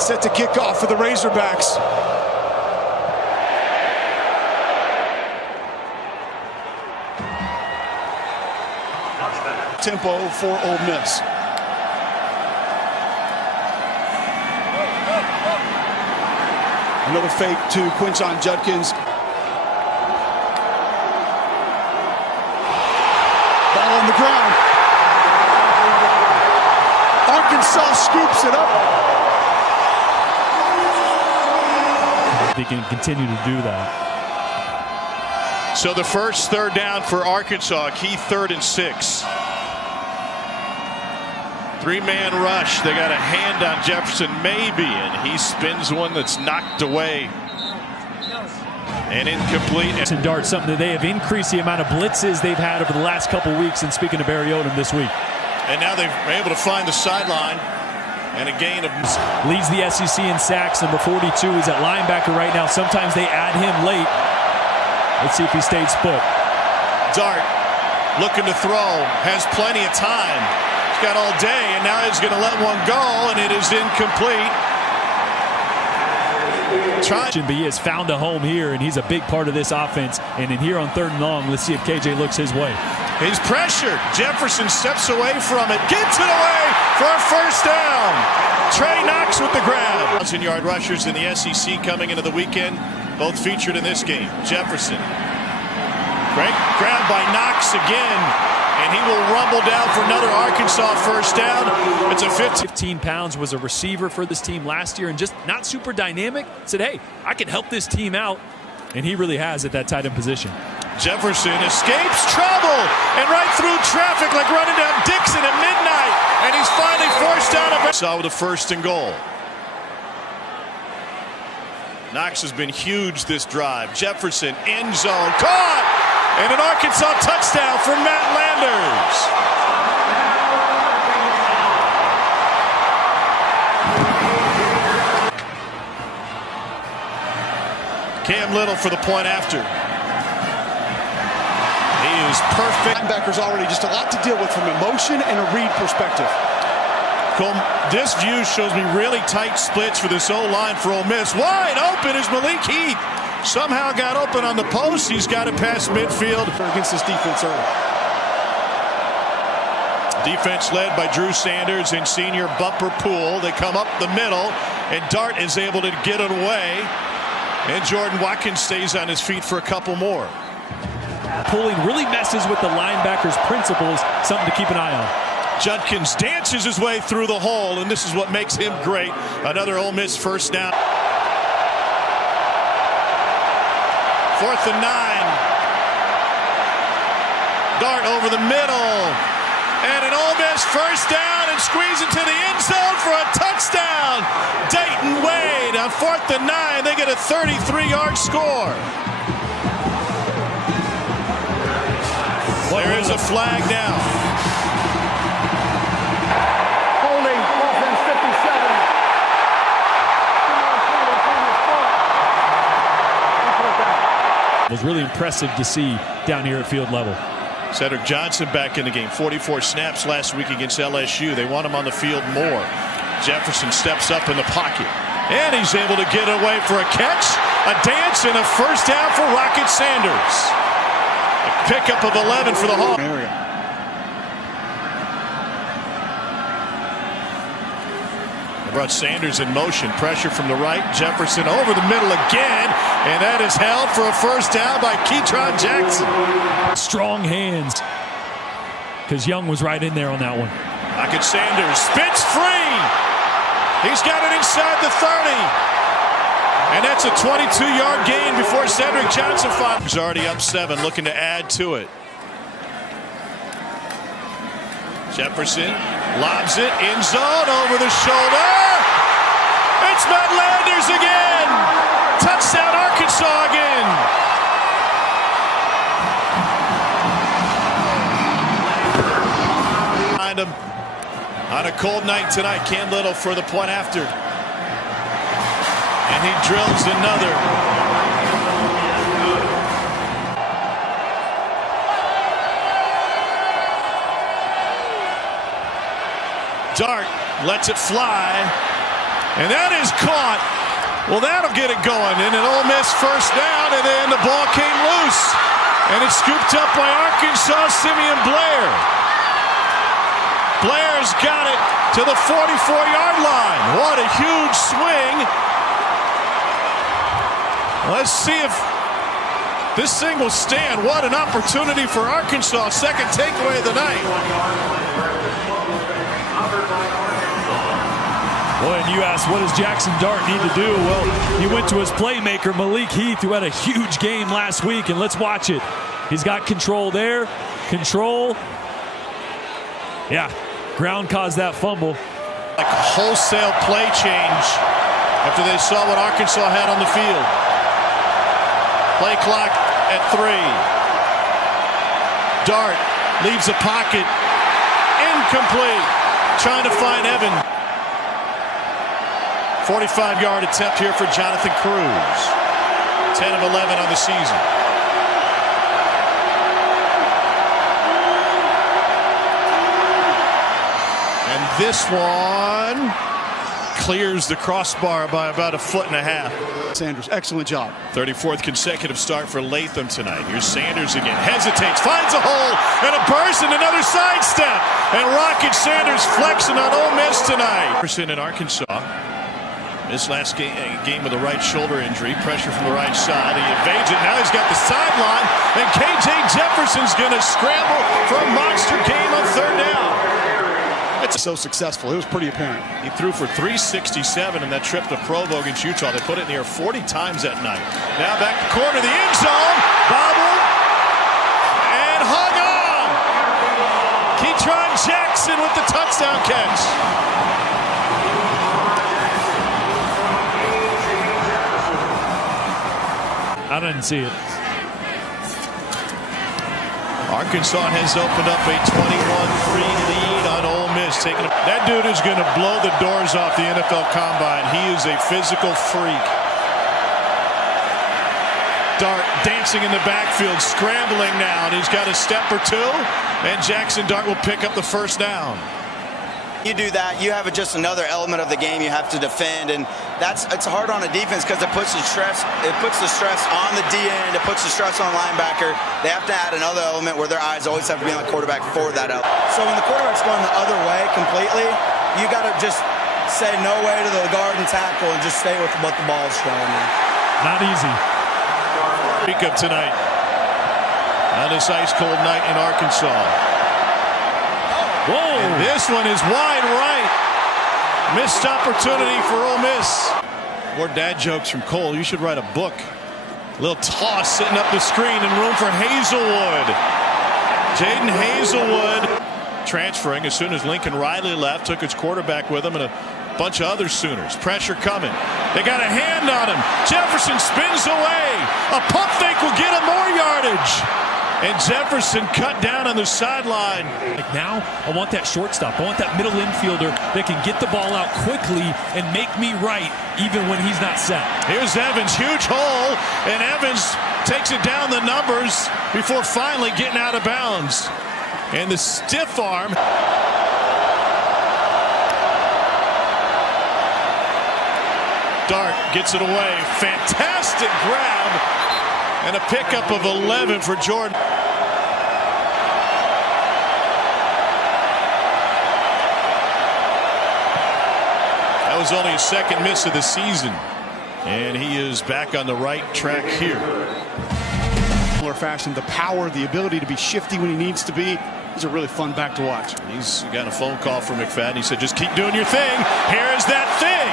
It's set to kick off for the Razorbacks. Tempo for Ole Miss. Another fake to Quinshon Judkins. Ball on the ground. Arkansas scoops it up. They can continue to do that. So the first third down for Arkansas, key 3rd and 6. 3-man rush. They got a hand on Jefferson, maybe, and he spins one that's knocked away and incomplete. And Dart, something that they have increased the amount of blitzes they've had over the last couple weeks. And speaking of Barry Odom this week, and now they're able to find the sideline and a gain of leads the SEC in sacks. Number 42 is at linebacker right now. Sometimes they add him late. Let's see if he stays put. Dart looking to throw, has plenty of time. Got all day, and now he's going to let one go, and it is incomplete. But he has found a home here, and he's a big part of this offense. And in here on 3rd and long, let's see if KJ looks his way. He's pressured. Jefferson steps away from it, gets it away for a first down. Trey Knox with the grab. 1,000-yard rushers in the SEC coming into the weekend, both featured in this game. Jefferson. Great grab by Knox again. And he will rumble down for another Arkansas first down. It's a 15 pounds, was a receiver for this team last year and just not super dynamic. Said, hey, I can help this team out. And he really has at that tight end position. Jefferson escapes trouble and right through traffic like running down Dixon at midnight. And he's finally forced out of it. Saw with a 1st and goal. Knox has been huge this drive. Jefferson end zone caught. And an Arkansas touchdown for Matt Landers. Cam Little for the point after. He is perfect. Linebackers already just a lot to deal with from emotion and a read perspective. This view shows me really tight splits for this O-line for Ole Miss. Wide open is Malik Heath. Somehow got open on the post. He's got it past midfield. Against this defense early. Defense led by Drew Sanders and senior Bumper Poole. They come up the middle, and Dart is able to get it away. And Jordan Watkins stays on his feet for a couple more. Pulling really messes with the linebackers' principles. Something to keep an eye on. Judkins dances his way through the hole, and this is what makes him great. Another Ole Miss first down. 4th and 9. Dart over the middle. And an Ole Miss first down and squeeze into the end zone for a touchdown. Dayton Wade on 4th and 9. They get a 33-yard score. There is a flag now. Holding offense 57. It was really impressive to see down here at field level. Cedric Johnson back in the game. 44 snaps last week against LSU. They want him on the field more. Jefferson steps up in the pocket. And he's able to get away for a catch, a dance, and a first down for Rocket Sanders. A pickup of 11 for the Hawks. Brought Sanders in motion. Pressure from the right. Jefferson over the middle again. And that is held for a first down by Keatron Jackson. Strong hands. Because Young was right in there on that one. Rocket Sanders spits free. He's got it inside the 30. And that's a 22-yard gain before Cedric Johnson finds. He's already up 7, looking to add to it. Jefferson lobs it, end zone, over the shoulder. It's Matt Landers again. Touchdown Arkansas again. Behind him on a cold night tonight. Cam Little for the point after. And he drills another. Dart lets it fly. And that is caught. Well, that'll get it going. And an Ole Miss first down, and then the ball came loose. And it's scooped up by Arkansas, Simeon Blair. Blair's got it to the 44-yard line. What a huge swing. Let's see if this thing will stand. What an opportunity for Arkansas. Second takeaway of the night. Boy, and you asked, what does Jackson Dart need to do? Well, he went to his playmaker, Malik Heath, who had a huge game last week, and let's watch it. He's got control there. Control. Yeah, ground caused that fumble. Like a wholesale play change after they saw what Arkansas had on the field. Play clock at 3. Dart leaves the pocket. Incomplete. Trying to find Evan. 45-yard attempt here for Jonathan Cruz. 10 of 11 on the season. And this one clears the crossbar by about 1.5 feet. Sanders, excellent job. 34th consecutive start for Latham tonight. Here's Sanders again. Hesitates, finds a hole, and a burst, and another sidestep. And Rocket Sanders flexing on Ole Miss tonight. Jefferson in Arkansas. This last game with a right shoulder injury. Pressure from the right side. He evades it. Now he's got the sideline. And KJ Jefferson's going to scramble for a monster game on third down. It's so successful. It was pretty apparent. He threw for 367 in that trip to Provo against Utah. They put it in the air 40 times that night. Now back to corner of the end zone. Bobble. And hung on. Ketron Jackson with the touchdown catch. I didn't see it. Arkansas has opened up a 21-3 lead on Ole Miss. That dude is going to blow the doors off the NFL Combine. He is a physical freak. Dart dancing in the backfield, scrambling now, and he's got a step or two, and Jackson Dart will pick up the first down. You do that, you have just another element of the game you have to defend, and it's hard on a defense because it puts the stress on the D end, it puts the stress on the linebacker. They have to add another element where their eyes always have to be on the quarterback for that element. So when the quarterback's going the other way completely, you got to just say no way to the guard and tackle and just stay with what the ball's showing you. Not easy. Speak of tonight on this ice cold night in Arkansas. Whoa! And this one is wide right. Missed opportunity for Ole Miss. More dad jokes from Cole. You should write a book. A little toss sitting up the screen and room for Hazelwood. Jaden Hazelwood transferring as soon as Lincoln Riley left. Took his quarterback with him and a bunch of other Sooners. Pressure coming. They got a hand on him. Jefferson spins away. A pump fake will get him more yardage. And Jefferson cut down on the sideline. Like now, I want that shortstop. I want that middle infielder that can get the ball out quickly and make me right even when he's not set. Here's Evans, huge hole, and Evans takes it down the numbers before finally getting out of bounds. And the stiff arm. Dart gets it away. Fantastic grab. And a pickup of 11 for Jordan. That was only his second miss of the season. And he is back on the right track here. Similar fashion, the power, the ability to be shifty when he needs to be. He's a really fun back to watch. He's got a phone call from McFadden. He said, just keep doing your thing. Here's that thing.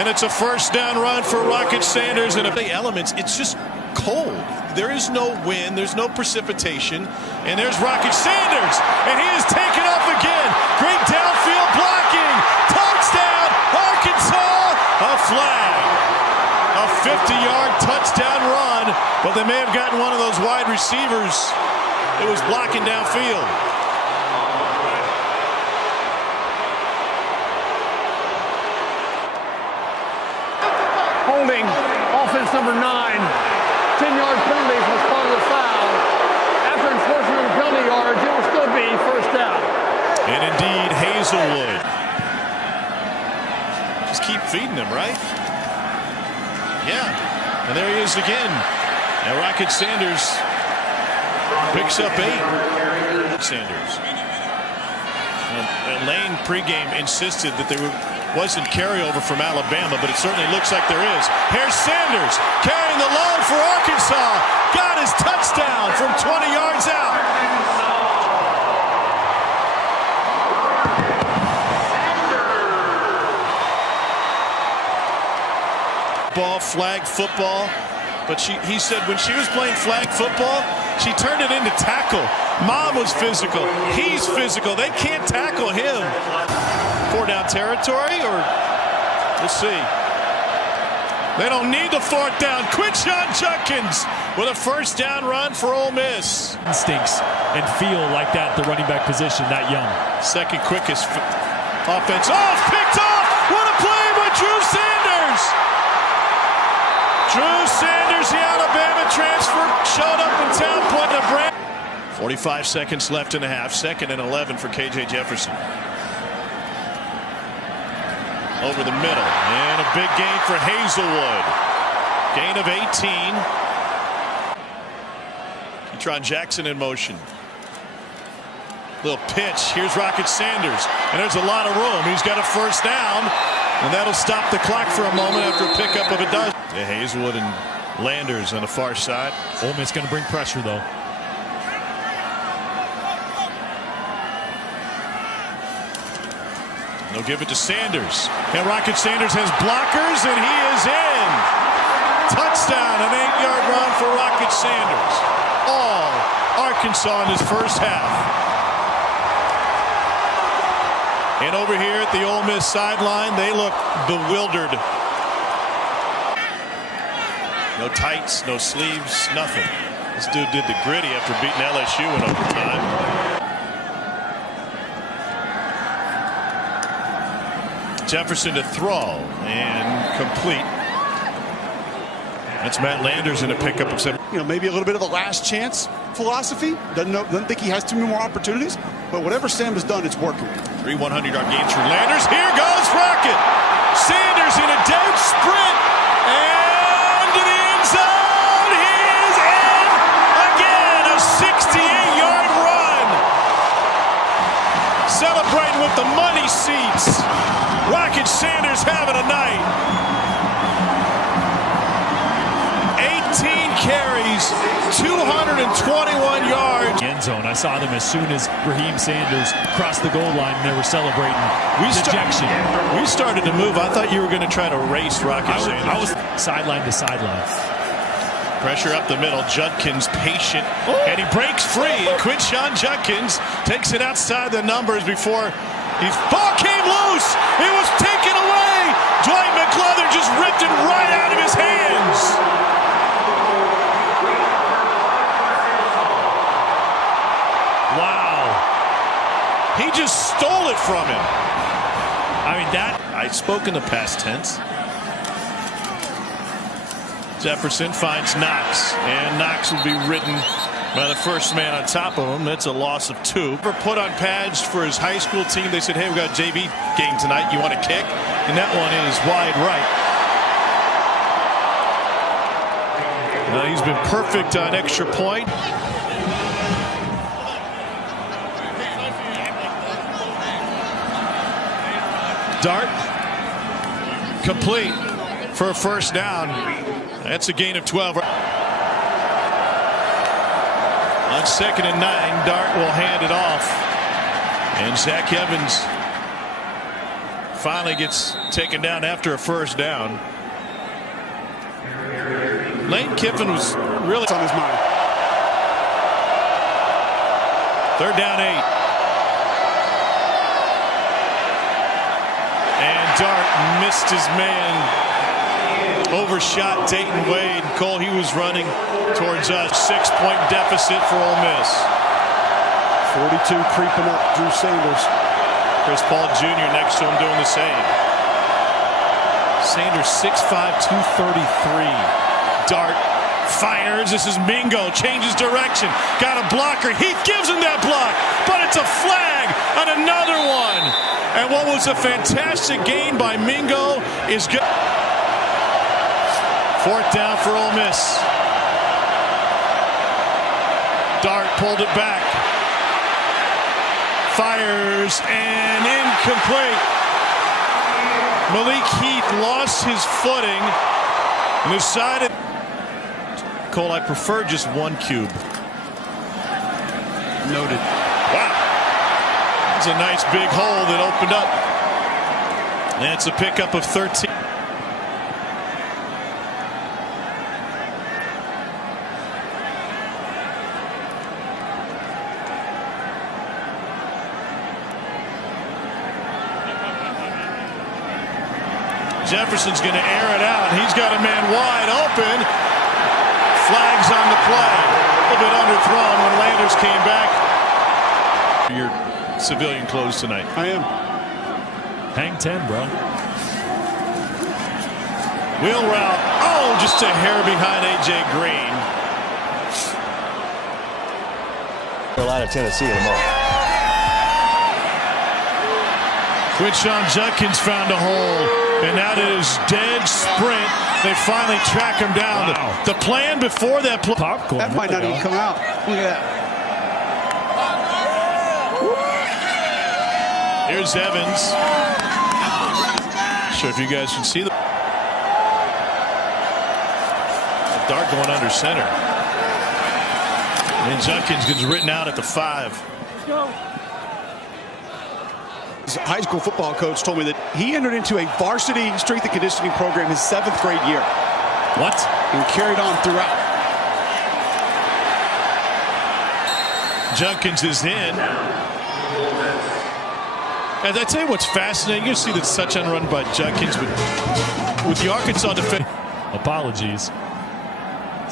And it's a first down run for Rocket Sanders. And the elements, it's just cold. There is no wind, there's no precipitation, and there's Rocket Sanders, and he is taken off again. Great downfield blocking. Touchdown, Arkansas. A flag. A 50-yard touchdown run, but they may have gotten one of those wide receivers. It was blocking downfield. Holding, offense number 9. 10-yard penalty for the spot of the foul. After enforcement of the penalty yards, it will still be first down. And indeed, Hazelwood. just keep feeding him, right? Yeah. And there he is again. And Rocket Sanders picks up 8. Sanders. And Lane pregame insisted that there wasn't carryover from Alabama, but it certainly looks like there is. Here's Sanders carrying the load for Arkansas. Got his touchdown from 20 yards out. Ball, flag football, but he said when she was playing flag football, she turned it into tackle. Mom was physical. He's physical. They can't tackle him. 4-down territory, or let's see. They don't need the 4th down. Quinshon Judkins with a 1st down run for Ole Miss. Instincts and feel like that, the running back position, that young. Second quickest offense. Oh, picked off. What a play by Drew Sanders. Drew Sanders, the Alabama transfer, showed up in town, putting a brand. 45 seconds left in the half. 2nd and 11 for KJ Jefferson. Over the middle, and a big gain for Hazelwood. Gain of 18. Ketron Jackson in motion. Little pitch. Here's Rocket Sanders, and there's a lot of room. He's got a 1st down, and that'll stop the clock for a moment after a pickup of a dozen. Yeah, Hazelwood and Landers on the far side. Ole Miss going to bring pressure, though. They'll give it to Sanders. And Rocket Sanders has blockers, and he is in. Touchdown, an 8-yard run for Rocket Sanders. All Arkansas in his first half. And over here at the Ole Miss sideline, they look bewildered. No tights, no sleeves, nothing. This dude did the gritty after beating LSU in overtime. Jefferson to throw and complete. That's Matt Landers in a pickup of 7. Maybe a little bit of a last chance philosophy. Doesn't think he has too many more opportunities. But whatever Sam has done, it's working. 3 100-yard gains for Landers. Here goes Rocket. Sanders in a dead sprint and to the end zone. He is in again. A 68-yard run. Celebrating with the money seats. Rocket Sanders having a night. 18 carries, 221 yards. End zone. I saw them as soon as Raheem Sanders crossed the goal line, and they were celebrating dejection. We started to move. I thought you were going to try to race Rocket Sanders. I was sideline to sideline. Pressure up the middle. Judkins patient, and he breaks free. And Quinshon Judkins takes it outside the numbers before his ball came loose. It was taken away. Dwight McLeather just ripped it right out of his hands. Wow. He just stole it from him. I mean, that. I spoke in the past tense. Jefferson finds Knox, and Knox will be ridden by the first man on top of him. That's a loss of 2. Put on pads for his high school team. They said, hey, we got a JV game tonight. You want to kick? And that one is wide right. He's been perfect on extra point. Dart complete for a 1st down. That's a gain of 12. On 2nd and 9, Dart will hand it off. And Zach Evans finally gets taken down after a 1st down. Lane Kiffin was really on his mind. 3rd down 8. And Dart missed his man. Overshot Dayton Wade. Cole, he was running towards us. 6-point deficit for Ole Miss. 42 creeping up, Drew Sanders. Chris Paul Jr. next to him doing the same. Sanders 6'5", 233. Dart fires. This is Mingo. Changes direction. Got a blocker. Heath gives him that block. But it's a flag on another one. And what was a fantastic gain by Mingo is good. 4th down for Ole Miss. Dart pulled it back. Fires and incomplete. Malik Heath lost his footing and decided. Cole, I prefer just 1 cube. Noted. Wow. It's a nice big hole that opened up. And it's a pickup of 13. Jefferson's going to air it out. He's got a man wide open. Flags on the play. A little bit underthrown when Landers came back. Your civilian clothes tonight. I am. Hang 10, bro. Wheel route. Oh, just a hair behind A.J. Green. Carolina, Tennessee in a moment. Quinshon Judkins found a hole. And now it is dead sprint. They finally track him down. Wow. The plan before that popcorn. That might not even come out. Look at that. Here's Evans. Sure if you guys can see the dart going under center. And Judkins gets written out at the 5. His high school football coach told me that he entered into a varsity strength and conditioning program his 7th grade year. What? And carried on throughout. Judkins is in. As I tell you what's fascinating, you see this touchdown run by Judkins with the Arkansas defense. Apologies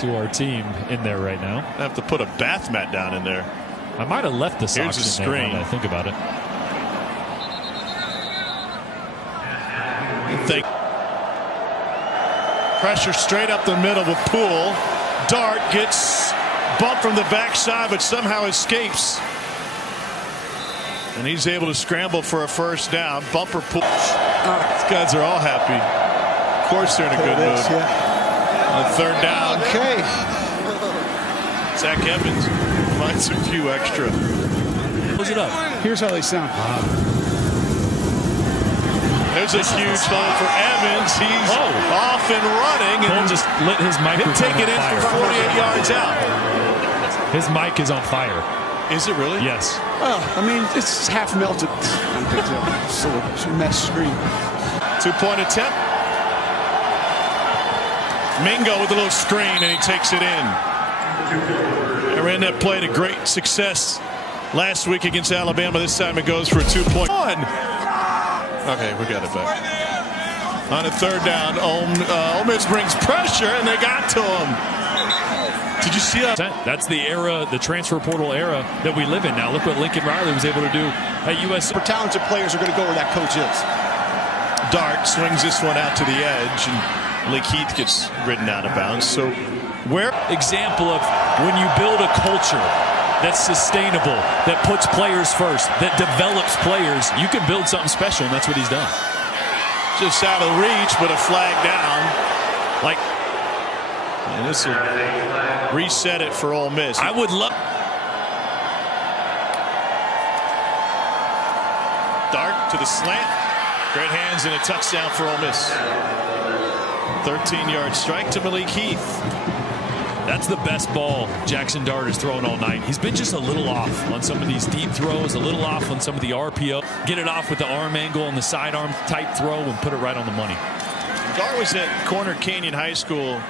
to our team in there right now. I have to put a bath mat down in there. I might have left the socks Here's a in there screen. now that I think about it. Pressure straight up the middle with Poole. Dart gets bumped from the backside but somehow escapes. And he's able to scramble for a 1st down. Bumper Poole. These guys are all happy. Of course they're in a good mood. On 3rd down. Okay. Zach Evans finds a few extra. Close it up. Here's how they sound. There's a huge hole for Evans. He's off and running. Cole And just lit his microphone he'll take it in on for fire. 48 yards out. His mic is on fire. Is it really? Yes. Oh, I mean, it's half melted. It's a mess screen. 2-point attempt. Mingo with a little screen, and he takes it in. They ran that play to great success last week against Alabama. This time it goes for a 2-point. Okay, we got it back. On a 3rd down, Ole Miss brings pressure, and they got to him. Did you see that? That's the era, the transfer portal era that we live in now. Look what Lincoln Riley was able to do at USC. For talented players are going to go where that coach is. Dart swings this one out to the edge, and Malik Heath gets ridden out of bounds. So where? Example of when you build a culture that's sustainable, that puts players first, that develops players, you can build something special, and that's what he's done. Just out of reach, but a flag down. And this will reset it for Ole Miss. I would love. Dart to the slant. Great hands and a touchdown for Ole Miss. 13-yard strike to Malik Heath. That's the best ball Jackson Dart has thrown all night. He's been just a little off on some of these deep throws, a little off on some of the RPO. Get it off with the arm angle and the sidearm type throw and put it right on the money. Dart was at Corner Canyon High School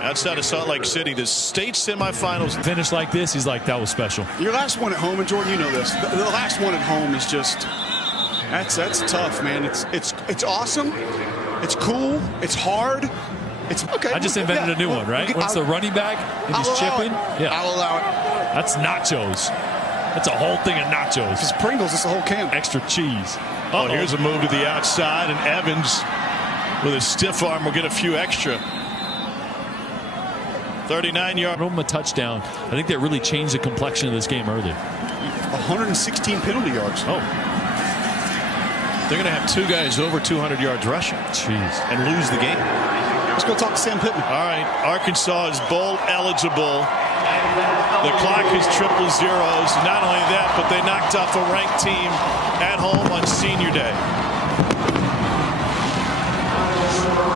outside of Salt Lake City. The state semifinals. Finish like this, he's like, that was special. Your last one at home, and Jordan, you know this. The last one at home is just that's tough, man. It's awesome. It's cool. It's hard. It's okay. I just invented a new one, right? What's the running back and he's chipping? Yeah, I'll allow it. That's nachos. That's a whole thing of nachos. Because Pringles, it's a whole can. Extra cheese. Oh, here's a move to the outside, and Evans with a stiff arm will get a few extra. 39-yard. Throw him a touchdown. I think that really changed the complexion of this game early. 116 penalty yards. Oh. They're going to have 2 guys over 200 yards rushing. Jeez. And lose the game. Let's go talk to Sam Pittman. All right, Arkansas is bowl eligible. The clock is 000. Not only that, but they knocked off a ranked team at home on Senior Day.